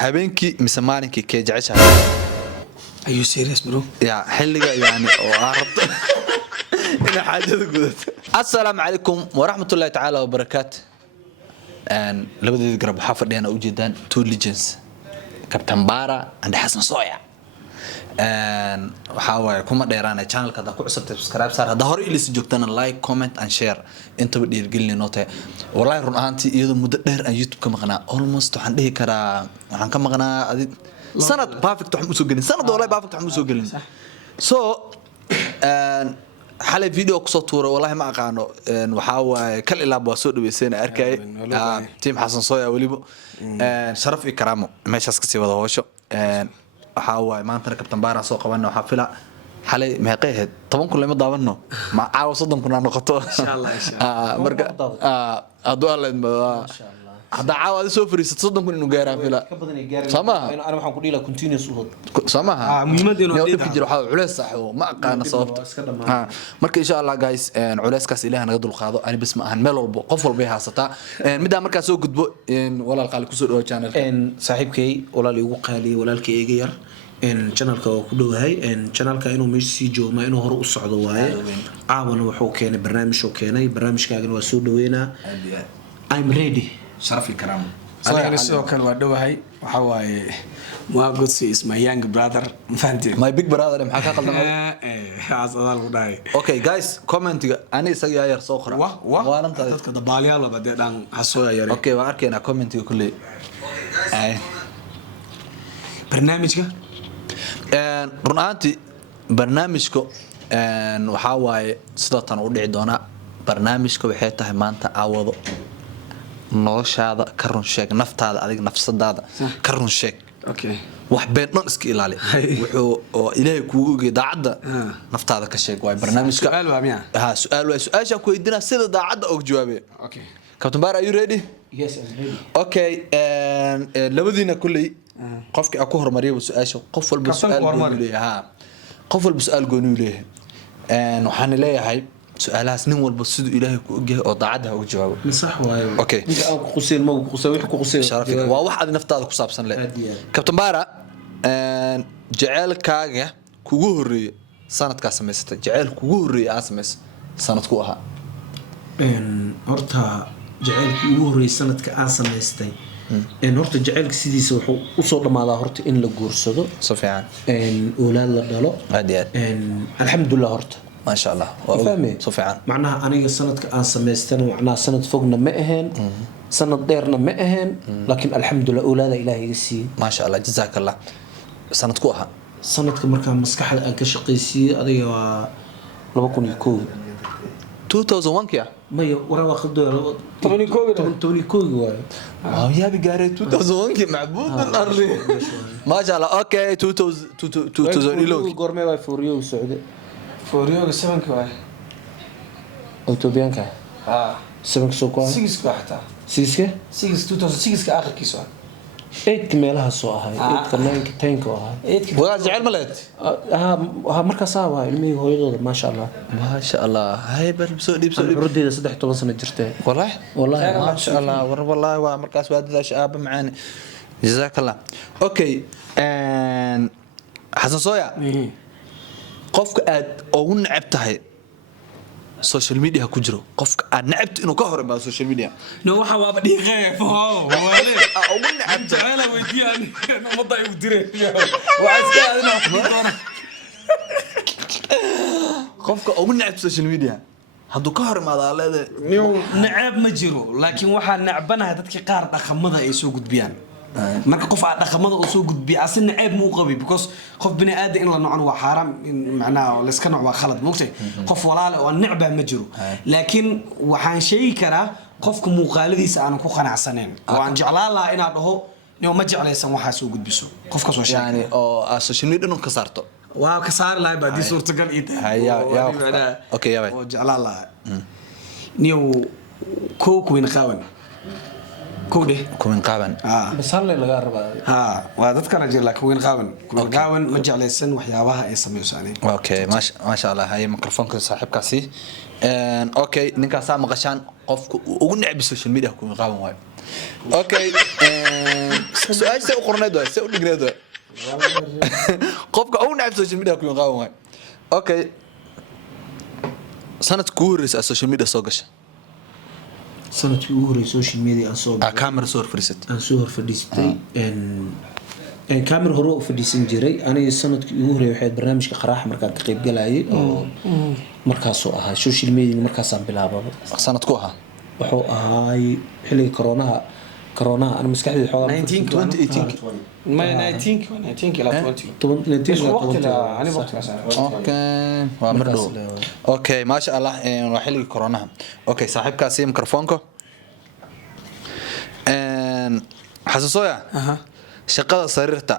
habeenkii mise maalinkii kee jeceshahay Are you serious bro? يا حلقة يعني وعرفت إن حاجة قلت السلام عليكم ورحمة الله تعالى وبركاته أن لبدي قرب حفر لي أنا وجدان تو ليجنز كابتن بارا عند حسن صويا أن وحاول كم ديرانا channel كذا كل عصر سبسكرايب صار هذا هوري اللي سجوكتنا لايك كومنت and share أنت بدي تقولي نوتة والله رون أنتي يدو مدة أن يوتيوب كم قناة almost وحنده كرا عن كم قناة سنة بافكت وحمد سوقلين سنة والله بافكت وحمد سوقلين so حالة فيديو قصة والله ما أقانو وحاول كل إلا بواسود بيسين أركي تيم حسن صويا وليبو شرف إكرامه ماشي أسكسي وضع وشو وحاول ما أنت ركبت مباراة سوق وانا وحافلة حالي مهقيه طبعا كل ما ضاونا مع عاوز صدق كنا نقطه إن شاء الله إن شاء الله مرقا أدوار لين هذا عاوز سوفري صدق كنا نجارا فيلا سامع أنا بحاول أقول لك continuous وهاد سامع مهمة يوم يفجر حاول عليه صح وما قانا صوت مركا إن شاء الله جايز عليه كاس إلهنا قدر القاضي أنا بسمع عن ميل قفل بها سطع مدة مركا سوق قد ولا القال كسر channel إن صاحبكي ولا اللي وقالي ولا الكي يجير إن channelka كله هاي إن channelka إنه مش سيجو ما إنه هرو الصعد واي عامل وحو كان برنامج وكاني برنامج كان وسود وينا I'm ready شرف الكرام أنا سو كان ودوهاي وحواي ما قلت سي اسمه young brother فهمتي my big brother محاكا قلنا إيه أصلا الغداي okay guys comment أنا إسقي يا صخرة وأنا تذكر دبالي الله بدي أن حسوا يا ري okay وأركينا comment كله برنامجك رنانتي برنامجكو waxaa waaye sidoo tan u dhici doona barnaamijka waxay tahay maanta aawado noloshaada ka run sheeg naftaada adiga nafsadaada ka run sheeg okay wax been dhan iska ilaali wuxuu oo ilaahay kuugu ogeey daacadda naftaada ka sheeg waay barnaamijka su'aal waa miya su'aal waa su'aasha ku weydiina sida daacadda og jawaabe okay Captain Bar are you ready yes I'm ready okay labadiina kulli qofkii aku hormariyay su'aasha qof walba su'aal gooni leeyahay qof walba su'aal gooni leeyahay waxaan leeyahay su'aalahaas nin walba sidoo ilaahay ku ogyahay oo daacadda uga jawaabo صح واي okay قصير ما قصير وح قصير sharafka waa wax aad naftaada ku saabsan leh Captain Bara jaceelkaaga kugu horeeyay sanadka samaysatay jaceel kugu horeeyay aad samaysay sanadku ahaa horta jaceelkii ugu horeeyay sanadka aan samaystay horta jaceelka sidiisa wuxuu u soo dhamaadaa horta in la guursado soo fiican oolaad la dhalo aad alxamdulillah horta ما شاء الله فاهمي صفعان معناها أنا سنة أنا سمستنا معناها سنة فوقنا مئهن سنة ديرنا مئهن لكن الحمد لله أولاد إلهي يسي ما شاء الله جزاك الله سنة كوها سنة كمركان مسكح كشقيسي هذا لما كون يكون 2001 كيا ما ورا واخد توني كوي واي يا بقاري 2001 كي معبود الأرض ما شاء الله أوكي 2011 غورمي واي فوريو سعودي فوريو 7 كواي أوتوبيانكا 7 سوكوا 6 كوا حتى 6 2006 كآخر كيسوا 8 كمالها سوا هاي 8 كمان 10 كوا هاي وقال جعل ملت ها مركز صعب المي هو ما شاء الله ما شاء الله هاي بسودي ردي إذا 16 سنة جرتين والله ما شاء الله والله ومركز واد ذا شباب معانا جزاك الله أوكي حسن صويا qofka aad ugu nacabtahay social media ku jiro qofka aad nacabto inuu ka hormaado social media no waxa waa badhiiqay foo wale ugu nacabta ana weydiyaan umada ay u direen waa iska adina doona qofka ugu nacabta social media hadduu ka hormaado leedahay nacab ma jiro laakiin waxa nacbanahay dadka qaar dhaqamada ay soo gudbiyaan marka qof aad dhaqamada oo soo gudbiya asna ceeb muu qabi because qof bini aad in la noocon waa xaraam macnaa la iska nooc waa khalad moogtay qof walaal oo nacba ma jiro laakiin waxaan sheegi karaa qofka muuqaaladiisa aan ku qanacsaneen oo aan jeclaan lahaa inaad dhaho inuu ma jeclaysan waxa soo gudbiso qofka soo sheegay yani oo social media dhan ka saarto waa ka saar lahayd baa di suurtagal ii tahay okay yaa oo jeclaan lahaa niyo kookweyn qaban كودي كوين قابن بس هلا لقى ربع وهذا كان جل كوين قابن كوين قابن مجال السن وحيابها يسميه ساني اوكي ما شاء الله هاي ميكروفونك صاحب كاسي اوكي نينكا سام قشان قف ugu necb social media كوين قابن واي اوكي سؤال سأ قرنا ده سأ نقرأ ده قفك أو نعرف سوشيال ميديا كم قاوم أوكي سنة كورس السوشيال ميديا سوقش sanadkii ugu horreeyay social media aan soo كاميرا صور فريست aan soo hor fadhiistay camera hore u fadhiisan jiray aniga sanadkii ugu horreeyay waxay barnaamijka qaraax markaan ka qayb galayay oo markaas oo ahaa social media markaas aan bilaabay سنة كوها wuxuu ahaay xilliga corona ana maskaxdayda xogaa 19 ما 19 الى 20 وقت لا انا وقت اوكي وامردو اوكي ما شاء الله وحلي كورونا اوكي صاحب كاسي ميكروفونكو حساسويا شقada sariirta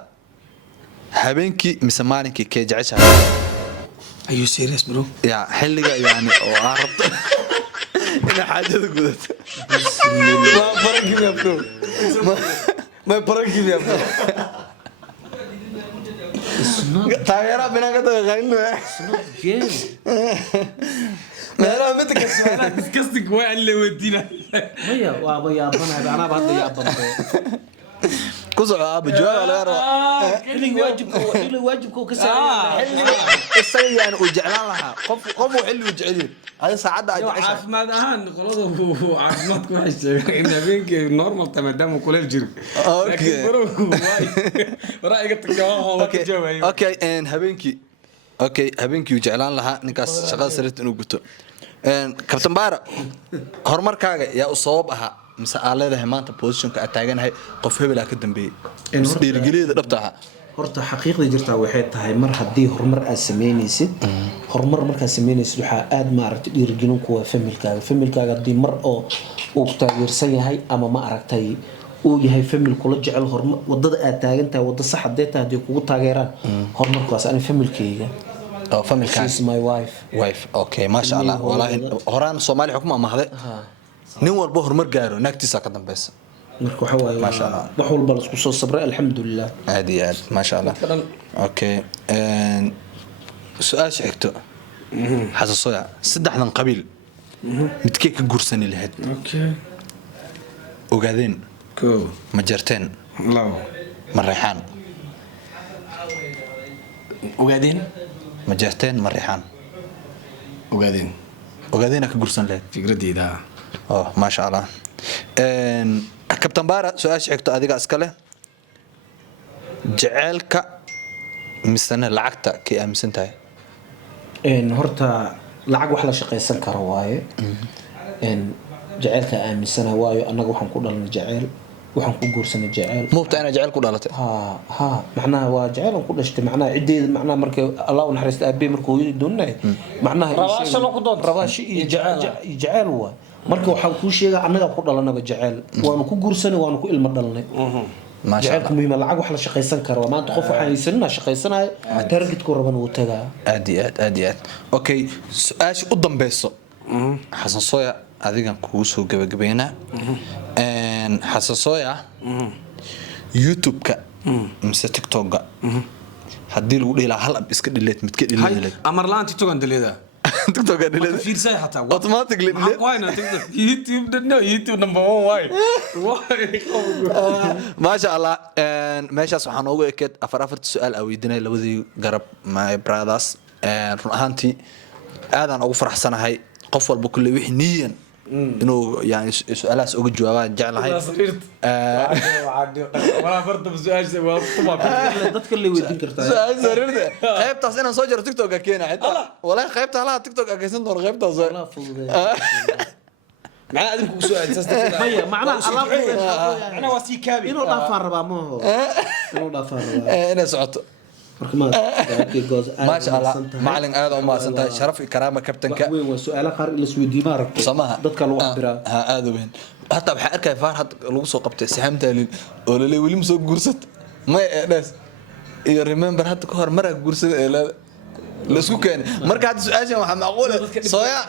habeenkii mise maalinkii kee jeceshahay ايو سيريس برو يا xilliga yani oo arabto ina xaajada gudato ما برقم يا برو ما برقم يا برو taageera binaga daqaynno meelaha midka انا ديسكاستنج waa alle wadina maya waaba yaabanahay anaba hadda yaabanay ku soco aaba jawaab laga rabo xilliga waajibka ka saaray isaga yani uu jeclaan lahaa qof xilli uu jecel yahay hada saacada aad jeceshahay caafimaad ahaan qolada caafimaadku waxay sheegeen in habeenkii normal maadaama kuleel jiro laakiin barowku ra'yiga tagawa ka jawaabay okay and habeenkii uu jeclaan lahaa ninkaas shaqada sariirta inuu guto kabtan baara horumarkaaga yaa u sabab ahaa mise aad leedahay maanta positionka aad taaganahay qof hebel aa ka dambeeyey dhiirigeliyeeda dhabta ahaa horta xaqiiqda jirtaa waxay tahay mar haddii horumar aad sameynaysid horumar markaad sameynaysid waxaa aad maaragtay dhiirigelin kuwa familkaaga haddii mar oo uu taageersan yahay ama ma aragtay uu yahay famil kula jecel horumar wadada aad taagan tahay wadda sax hadday tahay haddii kugu taageeraan horumarkaas ani familkayga oo familkaaga she's my wife okay maasha allah wallaahi horaan Soomaali xukuma mahday nin walba horumar gaaro naagtiisa ka dambaysa marka waxa waaye ما شاء الله wax walba la isku soo sabray alxamdulillah عادي ما شاء الله اوكي سؤال شحكتو حساسويا سدحدن قبيل midkee ka guursani lahayd okay ogaadeen كو ma jarteen لا ma reexaan ogaadeen ma jarteen ma reexaan ogaadeen ka guursan lahayd fikradeyda oh ما شاء الله كابتن بارا سؤال شحكتو adiga iska leh jaceelka misana lacagta ka aaminsan tahay horta lacag wax la shaqaysan karo waaye jaceelka aaminsana waayo annaga waxaan ku dhalanay jaceyl waxaan ku guursanay jaceyl moobta ina jaceyl ku dhalatay ha macnaha waa jaceyl aan ku dhashtay macnaha cideeda macnaha markay Allah u naxariisto aabbe markuu hooyadii doonay macnaha rabaasho la ku doon rabaashi iyo jaceyl waa marka waxaan ku sheegaa annaga ku dhalanaba jaceyl waanu ku guursanay waanu ku ilmo dhalanay ما شاء جعلك مهم لعق وحلا شقيسان كروا ما أنت خوف حيسنا شقيسنا تركت كوربان وتجا أديات أوكي سؤال قدام بيسو حسن صويا هذيك كوسو جبنا حسن صويا يوتيوب كا مس تيك توك هدي له ليلا هلا بيسكت دليت متكد دليت أمر لان تيك توك دليت تيك توك دليت في رسالة حتى اوتوماتيكلي واي تيك توك يوتيوب نمبر 1 واي ما شاء الله meeshaas waxaan ugu ekeed afar su'aal aan weydiinay labadii garab my brothers run ahaantii aadaan ugu faraxsanahay qof walba kulli wixii niyan inuu yani su'aalahaas uga jawaabaan jeclahay wala farta su'aal say waa kuma dadka la weydiin kartaa su'aal sariirta qaybtaas inaan soo jaro TikTok ka keenay xitaa walahi qaybta halaha TikTok ka keensan doon qaybtaas la fududay macna adinku su'aal saasta maya macna Allah macna waa si kaabi inuu dhaafaan rabaa ma ho inuu dhaafaan rabaa inay socoto ما شاء الله معلن هذا وما سنت شرف كرامه كابتنك وين وسؤال قار الى سويدي ما ركت سماها dadka lagu xidira ha aad weyn hatta waxa arkay faar had lagu soo qabtay sahamta oo la wali soo guursad ma eedas iyo remember hadda ka hor mar guursad ee la isku keen marka hadda su'aashan waxa macquul sooya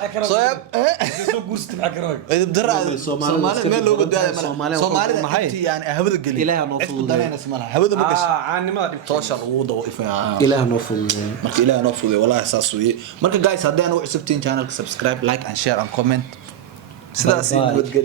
soo guursatay xakaray ay daraa Soomaaliya meel looga daaday Soomaaliya intii yani hawada gali ilaaha noo fududeeyo hawada ma gasho caanimada dhib tooshan ugu dawo ifaa ilaaha noo fududeeyo marka ilaaha noo fududeeyo wallahi saas weeye marka guys haddii aan u cusubtiin channelka subscribe like and share and comment sidaas nabadgelyo